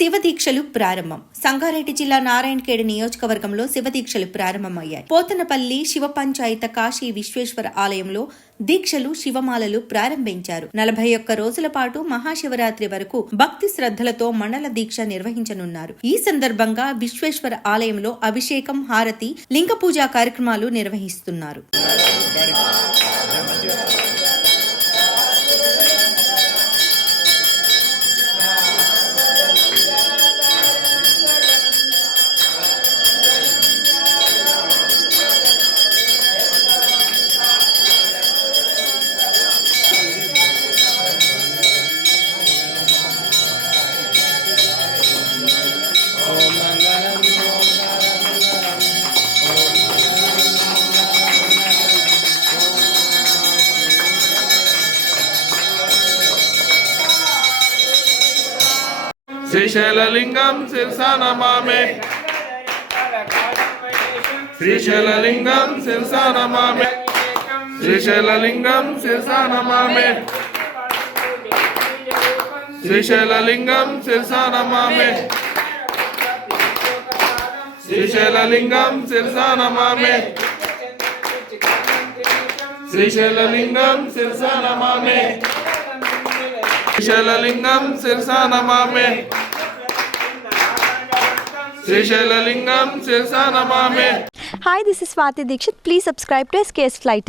శివదీక్షలు ప్రారంభం. సంగారెడ్డి జిల్లా నారాయణఖేడ్ నియోజకవర్గంలో శివదీక్షలు ప్రారంభమయ్యాయి. పోతనపల్లి శివ పంచాయత కాశీ విశ్వేశ్వర ఆలయంలో దీక్షలు శివమాలలు ప్రారంభించారు. 41 రోజుల పాటు మహాశివరాత్రి వరకు భక్తి శ్రద్ధలతో మండల దీక్ష నిర్వహించనున్నారు. ఈ సందర్భంగా విశ్వేశ్వర ఆలయంలో అభిషేకం, హారతి, లింగ పూజా కార్యక్రమాలు నిర్వహిస్తున్నారు. శ్రీశైలలింగం శిరసా నమామి, శ్రీశైలలింగం శిరసా నమామి, శ్రీశైలలింగం శిరసా నమామి, శ్రీశైలలింగం శిరసా నమామి, శ్రీశైలలింగం శిరసా నమామి, శ్రీశైలలింగం శిరసా నమామి, శ్రీశైలలింగం శిరసా నమామి, శ్రీశైలలింగం శిరసా నమామి. Hi, this is Swati Dikshit. Please subscribe to SKS Flight.